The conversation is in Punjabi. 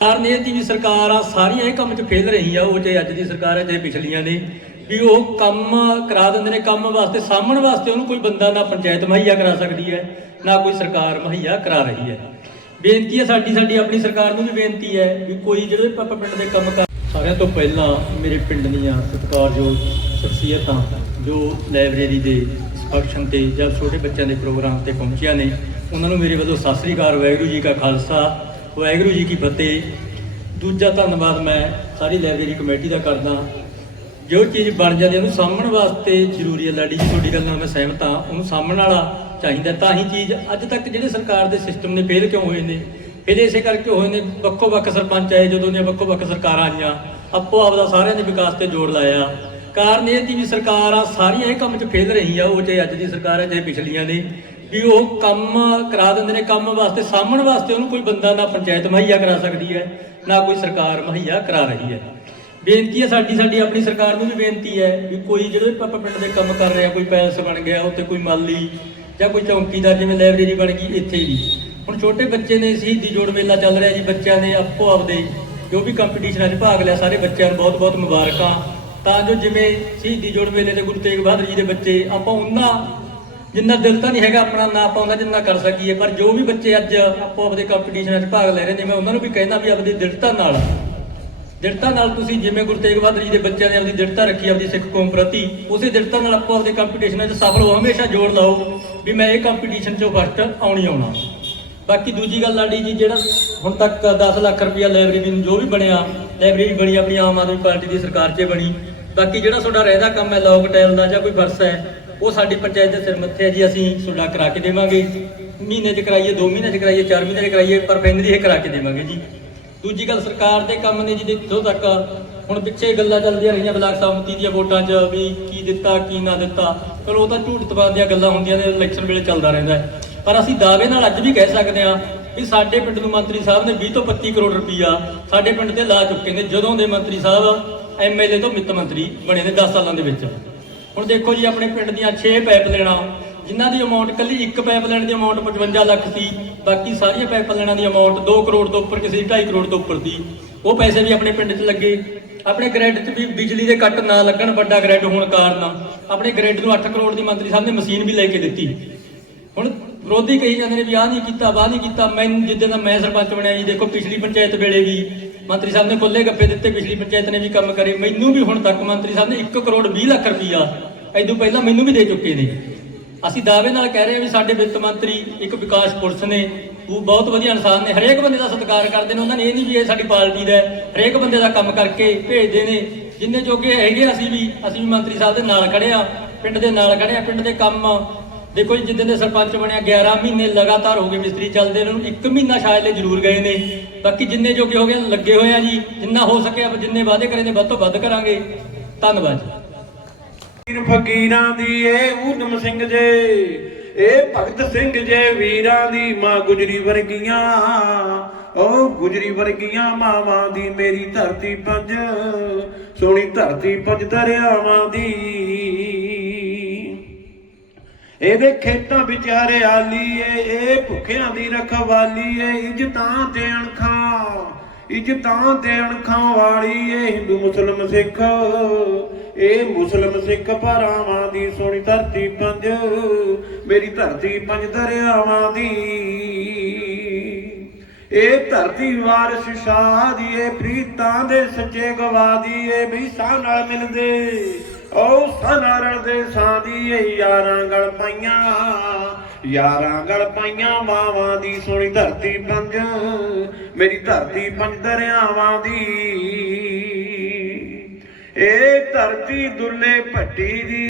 ਕਾਰਨ ਇਹ ਦੀ ਵੀ ਸਰਕਾਰਾਂ ਸਾਰੀਆਂ ਇਹ ਕੰਮ 'ਚ ਫੇਲ ਰਹੀ ਆ, ਉਹ ਜੇ ਅੱਜ ਦੀ ਸਰਕਾਰ ਹੈ ਜੇ ਪਿਛਲੀਆਂ ਨੇ, ਵੀ ਉਹ ਕੰਮ ਕਰਾ ਦਿੰਦੇ ਨੇ, ਕੰਮ ਵਾਸਤੇ ਸਾਹਮਣ ਵਾਸਤੇ ਉਹਨੂੰ ਕੋਈ ਬੰਦਾ ਨਾ ਪੰਚਾਇਤ ਮੁਹੱਈਆ ਕਰਾ ਸਕਦੀ ਹੈ, ਨਾ ਕੋਈ ਸਰਕਾਰ ਮੁਹੱਈਆ ਕਰਾ ਰਹੀ ਹੈ। ਬੇਨਤੀ ਹੈ ਸਾਡੀ ਸਾਡੀ ਆਪਣੀ ਸਰਕਾਰ ਨੂੰ ਵੀ ਬੇਨਤੀ ਹੈ ਵੀ ਕੋਈ ਜਿਹੜੇ ਪਾਪਾ ਪਿੰਡ ਦੇ ਕੰਮ ਕਰ ਸਾਰਿਆਂ ਤੋਂ ਪਹਿਲਾਂ ਮੇਰੇ ਪਿੰਡ ਦੀਆਂ ਸਤਿਕਾਰਯੋਗ ਸ਼ਖਸੀਅਤਾਂ ਜੋ ਲਾਇਬ੍ਰੇਰੀ ਦੇ ਫੰਕਸ਼ਨ ਤੇ ਜਾਂ ਛੋਟੇ ਬੱਚਿਆਂ ਦੇ ਪ੍ਰੋਗਰਾਮ ਤੇ ਪਹੁੰਚੀਆਂ ਨੇ, ਉਹਨਾਂ ਨੂੰ ਮੇਰੇ ਵੱਲੋਂ ਸਤਿ ਸ੍ਰੀ ਅਕਾਲ, ਵਾਹਿਗੁਰੂ ਜੀ ਕਾ ਖਾਲਸਾ ਵਾਹਿਗੁਰੂ ਜੀ ਕੀ ਫਤਿਹ। ਦੂਜਾ ਧੰਨਵਾਦ ਮੈਂ ਸਾਰੀ ਲਾਇਬ੍ਰੇਰੀ ਕਮੇਟੀ ਦਾ ਕਰਦਾ। ਜੋ ਚੀਜ਼ ਬਣ ਜਾਂਦੀ ਉਹਨੂੰ ਸਾਂਭਣ ਵਾਸਤੇ ਜ਼ਰੂਰੀ ਹੈ ਲਾਡੀ ਜੀ, ਤੁਹਾਡੀ ਗੱਲ ਨਾਲ ਮੈਂ ਸਹਿਮਤ ਹਾਂ। ਉਹਨੂੰ ਸਾਂਭਣ ਵਾਲਾ ਚਾਹੀਦਾ। ਤਾਂ ਹੀ ਚੀਜ਼ ਅੱਜ ਤੱਕ ਜਿਹੜੇ ਸਰਕਾਰ ਦੇ ਸਿਸਟਮ ਨੇ ਫੇਲ ਕਿਉਂ ਹੋਏ ਨੇ? ਫੇਲ ਇਸੇ ਕਰਕੇ ਹੋਏ ਨੇ ਵੱਖੋ ਵੱਖ ਸਰਪੰਚ ਆਏ ਜਦੋਂ ਦੀਆਂ ਵੱਖੋ ਵੱਖ ਸਰਕਾਰਾਂ ਆਈਆਂ। ਆਪੋ ਆਪਦਾ ਸਾਰਿਆਂ ਦੇ ਵਿਕਾਸ ਤੇ ਜੋਰ ਲਾਇਆ। ਕਾਰਨ ਇਹ ਦੀ ਵੀ ਸਰਕਾਰਾਂ ਸਾਰੀਆਂ ਇਹ ਕੰਮ 'ਚ ਫੇਲ ਰਹੀ ਆ ਉਹ ਚਾਹੇ ਅੱਜ ਦੀ ਸਰਕਾਰ ਹੈ, ਚਾਹੇ ਪਿਛਲੀਆਂ ਨੇ। ਵੀ ਉਹ ਕੰਮ ਕਰਾ ਦਿੰਦੇ ਨੇ, ਕੰਮ ਵਾਸਤੇ, ਸਾਂਭਣ ਵਾਸਤੇ ਉਹਨੂੰ ਕੋਈ ਬੰਦਾ ਨਾ ਪੰਚਾਇਤ ਮੁਹੱਈਆ ਕਰਾ ਸਕਦੀ ਹੈ, ਨਾ ਕੋਈ ਸਰਕਾਰ ਮੁਹੱਈਆ ਕਰਾ ਰਹੀ ਹੈ। ਬੇਨਤੀ ਹੈ ਸਾਡੀ ਸਾਡੀ ਆਪਣੀ ਸਰਕਾਰ ਨੂੰ ਵੀ ਬੇਨਤੀ ਹੈ ਵੀ ਕੋਈ ਜਿਹੜੇ ਪਾਪਾ ਪਿੰਡ ਦੇ ਕੰਮ ਕਰ ਰਿਹਾ ਕੋਈ ਪੈਲਸ ਬਣ ਗਿਆ, ਉੱਥੇ ਕੋਈ ਮਾਲੀ ਜਾਂ ਕੋਈ ਚੌਂਕੀਦਾਰ ਜਿਵੇਂ ਲਾਇਬ੍ਰੇਰੀ ਬਣ ਗਈ, ਇੱਥੇ ਵੀ ਹੁਣ ਛੋਟੇ ਬੱਚੇ ਨੇ ਸ਼ਹੀਦੀ ਜੋੜ ਮੇਲਾ ਚੱਲ ਰਿਹਾ ਜੀ, ਬੱਚਿਆਂ ਨੇ ਆਪੋ ਆਪਦੇ ਜੋ ਵੀ ਕੰਪੀਟੀਸ਼ਨਾਂ 'ਚ ਭਾਗ ਲਿਆ, ਸਾਰੇ ਬੱਚਿਆਂ ਨੂੰ ਬਹੁਤ-ਬਹੁਤ ਮੁਬਾਰਕਾਂ। ਤਾਂ ਜੋ ਜਿਵੇਂ ਸ਼ਹੀਦੀ ਜੋੜ ਮੇਲੇ ਦੇ ਗੁਰੂ ਤੇਗ ਬਹਾਦਰ ਜੀ ਦੇ ਬੱਚੇ, ਆਪਾਂ ਉਹਨਾਂ ਜਿੰਨਾ ਦਿਲ ਤਾਂ ਨਹੀਂ ਹੈਗਾ ਆਪਣਾ ਨਾ ਪਾਉਂਦਾ ਜਿੰਨਾ ਕਰ ਸਕੀਏ, ਪਰ ਜੋ ਵੀ ਬੱਚੇ ਅੱਜ ਆਪੋ ਆਪਦੇ ਕੰਪੀਟੀਸ਼ਨਾਂ 'ਚ ਭਾਗ ਲੈ ਰਹੇ ਨੇ, ਮੈਂ ਉਹਨਾਂ ਨੂੰ ਵੀ ਕਹਿੰਦਾ ਵੀ ਆਪਦੀ ਦ੍ਰਿੜਤਾ ਨਾਲ ਦ੍ਰਿੜਤਾ ਨਾਲ ਤੁਸੀਂ ਜਿਵੇਂ ਗੁਰੂ ਤੇਗ ਬਹਾਦਰ ਜੀ ਦੇ ਬੱਚਿਆਂ ਨੇ ਆਪਦੀ ਦ੍ਰਿੜਤਾ ਰੱਖੀ, ਆਪਦੀ ਸਿੱਖ ਕੌਮ ਪ੍ਰਤੀ, ਉਸੇ ਦ੍ਰਿੜਤਾ ਨਾਲ ਆਪੋ ਆਪਦੇ ਕੰਪੀਟੀਸ਼ਨਾਂ 'ਚ ਸਫਲ ਹੋ, ਹਮੇਸ਼ਾ ਜੋੜ ਲਾਓ ਵੀ ਮੈਂ ਇਹ ਕੰਪੀਟੀਸ਼ਨ 'ਚੋਂ ਫਸਟ ਆਉਣੀ ਆਉਣਾ। ਬਾਕੀ ਦੂਜੀ ਗੱਲ ਲਾਡੀ ਜੀ, ਜਿਹੜਾ ਹੁਣ ਤੱਕ 10 ਲੱਖ ਰੁਪਇਆ ਲਾਇਬ੍ਰੇਰੀ ਨੂੰ ਜੋ ਵੀ ਬਣਿਆ ਲਾਇਬ੍ਰੇਰੀ ਬਣੀ ਆਪਣੀ ਆਮ ਆਦਮੀ ਪਾਰਟੀ ਦੀ ਸਰਕਾਰ 'ਚ ਬਣੀ। ਬਾਕੀ ਜਿਹੜਾ ਤੁਹਾਡਾ ਰਹਿਦਾ ਕੰਮ ਹੈ ਲੌਗ ਟੈਲ ਦਾ ਜਾਂ ਕੋਈ ਵਰਸ ਹੈ ਉਹ ਸਾਡੀ ਪੰਚਾਇਤ ਦੇ ਸਿਰ ਮੱਥੇ ਹੈ ਜੀ, ਅਸੀਂ ਤੁਹਾਡਾ ਕਰਾ ਕੇ ਦੇਵਾਂਗੇ। ਮਹੀਨੇ 'ਚ ਕਰਾਈਏ 2 ਮਹੀਨੇ 'ਚ ਕਰਾਈਏ 4 ਮਹੀਨੇ 'ਚ ਕਰਾਈਏ, ਪਰ ਫੈਨਰੀ ਇਹ ਕਰਾ ਕੇ ਦੇਵਾਂਗੇ ਜੀ। ਦੂਜੀ ਗੱਲ, ਸਰਕਾਰ ਦੇ ਕੰਮ ਨੇ ਜਿਹਦੇ ਇੱਥੋਂ ਤੱਕ। ਹੁਣ ਪਿੱਛੇ ਗੱਲਾਂ ਚੱਲਦੀਆਂ ਰਹੀਆਂ ਬਲਾਕ ਸਾਮਤੀ ਦੀਆਂ ਵੋਟਾਂ 'ਚ ਵੀ ਕੀ ਦਿੱਤਾ, ਕੀ ਨਾ ਦਿੱਤਾ। ਚਲੋ ਉਹ ਤਾਂ ਝੂਠ ਤਬਾਦ ਦੀਆਂ ਗੱਲਾਂ ਹੁੰਦੀਆਂ ਨੇ ਇਲੈਕਸ਼ਨ ਵੇਲੇ ਚੱਲਦਾ ਰਹਿੰਦਾ ਹੈ। ਪਰ ਅਸੀਂ ਦਾਅਵੇ ਨਾਲ ਅੱਜ ਵੀ ਕਹਿ ਸਕਦੇ ਹਾਂ ਵੀ ਸਾਡੇ ਪਿੰਡ ਨੂੰ ਮੰਤਰੀ ਸਾਹਿਬ ਨੇ 20 ਤੋਂ 25 ਕਰੋੜ ਰੁਪਈਆ ਸਾਡੇ ਪਿੰਡ ਤੇ ਲਾ ਚੁੱਕੇ ਨੇ, ਜਦੋਂ ਦੇ ਮੰਤਰੀ ਸਾਹਿਬ ਐਮਐਲਏ ਤੋਂ ਵਿੱਤ ਮੰਤਰੀ ਬਣੇ ਨੇ 10 ਸਾਲਾਂ ਦੇ ਵਿੱਚ। ਹੁਣ ਦੇਖੋ ਜੀ, ਆਪਣੇ ਪਿੰਡ ਦੀਆਂ 6 ਪਾਈਪ ਲੈਣਾ ਜਿਨ੍ਹਾਂ ਦੀ ਅਮਾਉਂਟ ਕੱਲੀ ਇੱਕ ਪਾਈਪ ਲੈਣ ਦੀ ਅਮਾਉਂਟ 55 ਲੱਖ ਸੀ, ਬਾਕੀ ਸਾਰੀਆਂ ਪਾਈਪ ਲੈਣਾ ਦੀ ਅਮਾਉਂਟ 2 ਕਰੋੜ ਤੋਂ ਉੱਪਰ ਕਿਸੇ ਦੀ 2.5 ਕਰੋੜ ਤੋਂ ਉੱਪਰ ਸੀ। ਉਹ ਪੈਸੇ ਵੀ ਆਪਣੇ ਪਿੰਡ 'ਚ ਲੱਗੇ। ਆਪਣੇ ਗ੍ਰਿਡ 'ਚ ਵੀ ਬਿਜਲੀ ਦੇ ਕੱਟ ਨਾ ਲੱਗਣ, ਵੱਡਾ ਗ੍ਰਿਡ ਹੋਣ ਕਾਰਨ। ਆਪਣੇ ਗ੍ਰਿਡ ਨੂੰ 8 ਕਰੋੜ ਦੀ ਮੰਤਰੀ ਸਾਹਿਬ ਨੇ ਮਸ਼ੀਨ ਵੀ ਲੈ ਕੇ ਦਿੱਤੀ। ਹੁਣ ਵਿਰੋਧੀ ਕਹੀ ਜਾਂਦੇ ਨੇ ਵੀ ਆਹ ਨਹੀਂ ਕੀਤਾ, ਵਾਹ ਨਹੀਂ ਕੀਤਾ। ਮੈਂ ਜਿੱਦਾਂ ਦਾ ਮੈਂ ਸਰਪੰਚ ਬਣਿਆ ਜੀ, ਦੇਖੋ ਪਿਛਲੀ ਪੰਚਾਇਤ ਵੇਲੇ ਵੀ ਮੰਤਰੀ ਸਾਹਿਬ ਨੇ ਖੁੱਲੇ ਗੱਪੇ ਦਿੱਤੇ, ਪਿਛਲੀ ਪੰਚਾਇਤ ਨੇ ਵੀ ਕੰਮ ਕਰੇ। ਮੈਨੂੰ ਵੀ ਹੁਣ ਤੱਕ ਮੰਤਰੀ ਸਾਹਿਬ ਨੇ 1 ਕਰੋੜ 20 ਲੱਖ ਰੁਪਈਆ ਐਦੋਂ ਪਹਿਲਾਂ ਮੈਨੂੰ ਵੀ ਦੇ ਚੁੱਕੇ ਨੇ। ਅਸੀਂ ਦਾਅਵੇ ਨਾਲ ਕਹਿ ਰਹੇ ਹਾਂ ਵੀ ਸਾਡੇ ਵਿੱਤ ਮੰਤਰੀ, ਇੱਕ ਵਿਕਾਸ ਪੁਰਸ਼ ਨੇ, ਉਹ ਬਹੁਤ ਵਧੀਆ ਇਨਸਾਨ ਨੇ। ਹਰੇਕ ਬੰਦੇ ਦਾ ਸਤਿਕਾਰ ਕਰਦੇ ਨੇ। ਉਹਨਾਂ ਨੇ ਇਹ ਨਹੀਂ ਵੀ ਇਹ ਸਾਡੀ ਪਾਰਟੀ ਦਾ ਹਰੇਕ ਬੰਦੇ ਦਾ ਕੰਮ ਕਰਕੇ ਭੇਜਦੇ ਨੇ। ਜਿੰਨੇ ਜੋਗੇ ਹੈਗੇ ਅਸੀਂ ਵੀ ਅਸੀਂ ਵੀ ਮੰਤਰੀ ਸਾਹਿਬ ਦੇ ਨਾਲ ਖੜੇ ਆ ਪਿੰਡ ਦੇ ਨਾਲ ਖੜੇ ਆ ਪਿੰਡ ਦੇ ਕੰਮ ਦੇਖੋ ਜੀ, ਜਿੱਦਣ ਦੇ ਸਰਪੰਚ ਬਣਿਆ 11 ਮਹੀਨੇ ਲਗਾਤਾਰ ਹੋ ਗਏ ਮਿਸਤਰੀ ਚੱਲਦੇ ਨੂੰ, ਇੱਕ ਮਹੀਨਾ ਸ਼ਾਇਦ ਲਈ ਜ਼ਰੂਰ ਗਏ ਨੇ। ਬਾਕੀ ਜਿੰਨੇ ਜੋਗੇ ਹੋ ਗਏ, ਲੱਗੇ ਹੋਏ ਆ ਜੀ, ਜਿੰਨਾ ਹੋ ਸਕਿਆ ਜਿੰਨੇ ਵਾਅਦੇ ਕਰੇ ਨੇ, ਵੱਧ ਤੋਂ ਵੱਧ ਕਰਾਂਗੇ। ਧੰਨਵਾਦ ਜੀ। ਵੀਰ ਫਕੀਰਾਂ ਦੀ ਏ ਊਧਮ ਸਿੰਘ ਜੇ ਏ ਭਗਤ ਸਿੰਘ ਜੇ ਵੀਰਾਂ ਦੀ ਮਾਂ ਗੁਜਰੀ ਵਰਗੀਆਂ। ਓ ਗੁਜਰੀ ਵਰਗੀਆਂ ਮਾਵਾਂ ਦੀ ਮੇਰੀ ਧਰਤੀ ਪੰਜ, ਸੋਹਣੀ ਧਰਤੀ ਪੰਜ ਦਰਿਆਵਾਂ ਦੀ। ਇਹਦੇ ਖੇਤਾਂ ਵਿੱਚ ਹਰਿਆਲੀ ਏ, ਇਹ ਭੁੱਖਿਆਂ ਦੀ ਰਖਵਾਲੀ ਏ। ਇੱਜ਼ਤਾਂ ਤੇ ਅਣਖਾਂ, ਇੱਜ਼ਤਾਂ ਤੇ ਅਣਖਾਂ ਵਾਲੀ ਏ ਹਿੰਦੂ, ਮੁਸਲਮ, ਸਿੱਖ। ਇਹ ਮੁਸਲਮ, ਸਿੱਖ ਭਰਾਵਾਂ ਦੀ ਸੋਹਣੀ ਧਰਤੀ ਪੰਜ, ਮੇਰੀ ਧਰਤੀ ਪੰਜ ਦਰਿਆਵਾਂ ਦੀ। ਇਹ ਧਰਤੀ ਵਾਰਿਸ ਸ਼ਾਹ ਦੀ ਏ ਪ੍ਰੀਤਾਂ ਦੇ ਸੱਚੇ ਗਵਾਦੀ ਏ ਵੀ ਸਾਹ ਨਾਲ ਮਿਲਦੇ। ਓ ਸਾਹ ਰਲਦੇ ਸਾਹ ਯਾਰਾਂ ਗਲ ਪਾਈਆਂ। ਯਾਰਾਂ ਗਲ ਪਾਈਆਂ ਮਾਵਾਂ ਦੀ ਸੋਹਣੀ ਧਰਤੀ ਪੰਜ, ਮੇਰੀ ਧਰਤੀ ਪੰਜ ਦਰਿਆਵਾਂ ਦੀ। ਇਹ ਧਰਤੀ ਦੁੱਲੇ ਭੱਟੀ ਦੀ